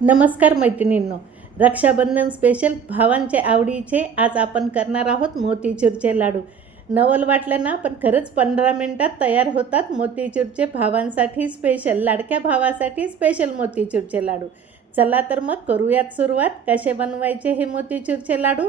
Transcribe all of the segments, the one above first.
नमस्कार मैत्रिणींनो, रक्षाबंधन स्पेशल भावांचे आवडीचे आज आपण करणार आहोत मोतीचूरचे लाडू. नवल वाटलं ना, पण खरंच 15 मिनिटात तयार होतात मोतीचूरचे भावांसाठी स्पेशल, लाडक्या भावासाठी स्पेशल मोतीचूरचे लाडू. चला तर मग करूयात सुरुवात. कसे बनवायचे हे मोतीचूरचे लाडू?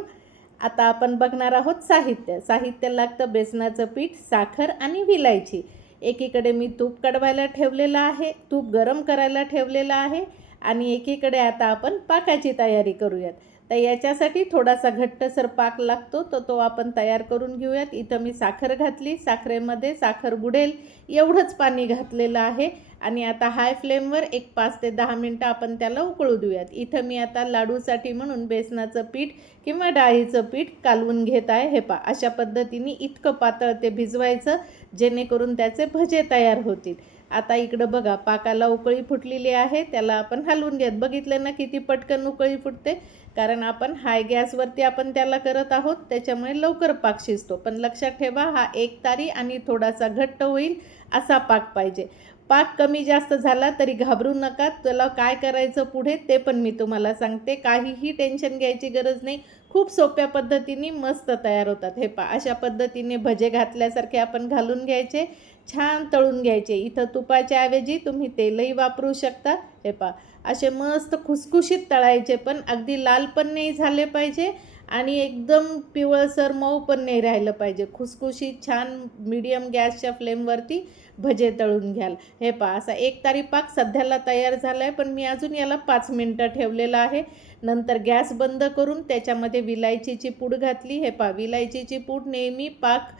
आता आपण बघणार आहोत साहित्य लागतं बेसनाचं पीठ, साखर आणि विलायची. एकीकडे मी तूप कडवायला ठेवलेलं आहे, तूप गरम करायला ठेवलेलं आहे आणि एकीकडे आता आपण पाकाची तयारी करूयात. तर याच्यासाठी थोडासा घट्टसर पाक लागतो, तर तो आपण तयार करून घेऊयात. इथं मी साखर घातली, साखरेमध्ये साखर बुडेल एवढंच पाणी घातलेलं आहे आणि आता हाय फ्लेमवर एक 5 ते 10 मिनटं आपण त्याला उकळू देऊयात. इथं मी आता लाडूसाठी म्हणून बेसनाचं पीठ किंवा डाळीचं पीठ कालवून घेत आहे. हे पहा, अशा पद्धतीने इतकं पातळ ते भिजवायचं जेणेकरून त्याचे भजे तयार होतील. आता इकडं बघा, पाकाला उकळी फुटलेली आहे, त्याला आपण हलवून घेत. बघितलं ना किती पटकन उकळी फुटते, कारण आपण हाय गॅसवरती आपण त्याला करत आहोत, त्याच्यामुळे लवकर पाक शिजतो. पण लक्षात ठेवा, हा एकतारी आणि थोडासा घट्ट होईल असा पाक पाहिजे. पाक कमी जास्त झाला तरी घाबरू नका. त्याला काय करायचं पुढे ते पण मी तुम्हाला सांगते. काहीही टेन्शन घ्यायची गरज नाही. खूप सोप्या पद्धतीने मस्त तयार होतात. हे पहा, अशा पद्धतीने भजे घातल्यासारखे आपण घालून घ्यायचे, छान तळून घ्यायचे. इथं तुपाच्या ऐवजी तुम्ही तेलही वापरू शकता. हे पहा, असे मस्त खुसखुशीत तळायचे, पण अगदी लाल पण नाही झाले पाहिजे आणि एकदम पिवळसर मऊ पण नाही राहिलं पाहिजे. खुसखुशीत छान मीडियम गॅसच्या फ्लेमवरती भजे तळून घ्याल. हे पहा, असा एक तारी पाक सध्याला तयार झाला आहे, पण मी अजून याला 5 मिनटं ठेवलेलं आहे. नंतर गॅस बंद करून त्याच्यामध्ये विलायचीची पूड घातली. हे पहा, विलायचीची पूड नेहमी पाक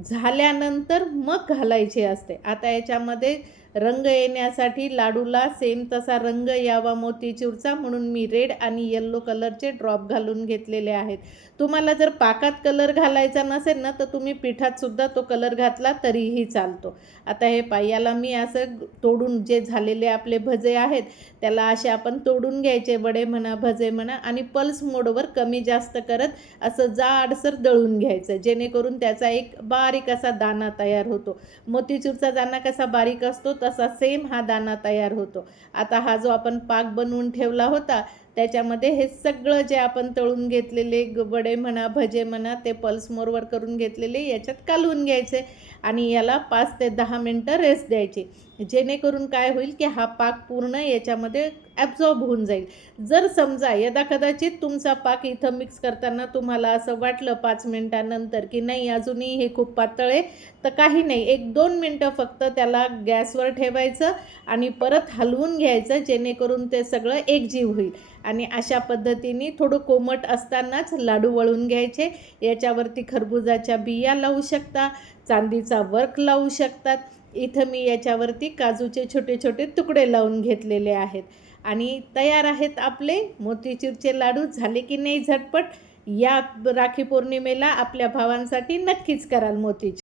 झाल्यानंतर मग घालायची असते. आता याच्यामध्ये रंग येण्यासाठी, लाडूला सेम तसा रंग यावा मोतीचूरचा, म्हणून मी रेड आणि येल्लो कलरचे ड्रॉप घालून घेतलेले आहेत. तुम्हाला जर पाकात कलर घालायचा नसेल ना, तर तुम्ही पिठात सुद्धा तो कलर घातला तरीही चालतो. आता हे पहा, याला मी असं तोडून, जे झालेले आपले भजे आहेत त्याला असे आपण तोडून घ्यायचे, वडे म्हणा भजे म्हणा, आणि पल्स मोडवर कमी जास्त करत असं जाडसर दळून घ्यायचं, जेणेकरून त्याचा एक बारीक असा दाणा तयार होतो. मोतीचूरचा दाणा कसा बारीक असतो तसा सेम हा दाणा तयार होतो. आता हा जो आपण पाक बनवून ठेवला होता त्याच्यामध्ये हे सगळं जे आपण तळून घेतलेले वडे म्हणा भजे म्हणा ते पल्स मोडवर करून घेतलेले याच्यात कालवून घ्यायचे आणि याला 5 ते 10 मिनटं रेस्ट द्यायची, जेणेकरून काय होईल की हा पाक पूर्ण याच्यामध्ये ॲब्झॉर्ब होऊन जाईल. जर समजा यदाकदाचित तुमचा पाक इथं मिक्स करताना तुम्हाला असं वाटलं 5 मिनटानंतर की नाही अजूनही हे खूप पातळ आहे, तर काही नाही, 1-2 मिनटं फक्त त्याला गॅसवर ठेवायचं आणि परत हलवून घ्यायचं, जेणेकरून ते सगळं एकजीव होईल. आणि अशा पद्धतीने थोडं कोमट असतानाच लाडू वळून घ्यायचे. याच्यावरती खरबुजाच्या बिया लावू शकता, चांदीचा वर्क लावू शकतात. इथं मी याच्यावरती काजूचे छोटे छोटे तुकडे लावून घेतलेले आहेत आणि तयार आहेत आपले मोतीचूरचे लाडू. झाले की नाही झटपट? या राखी पौर्णिमेला आपल्या भावांसाठी नक्कीच कराल मोतीचूर.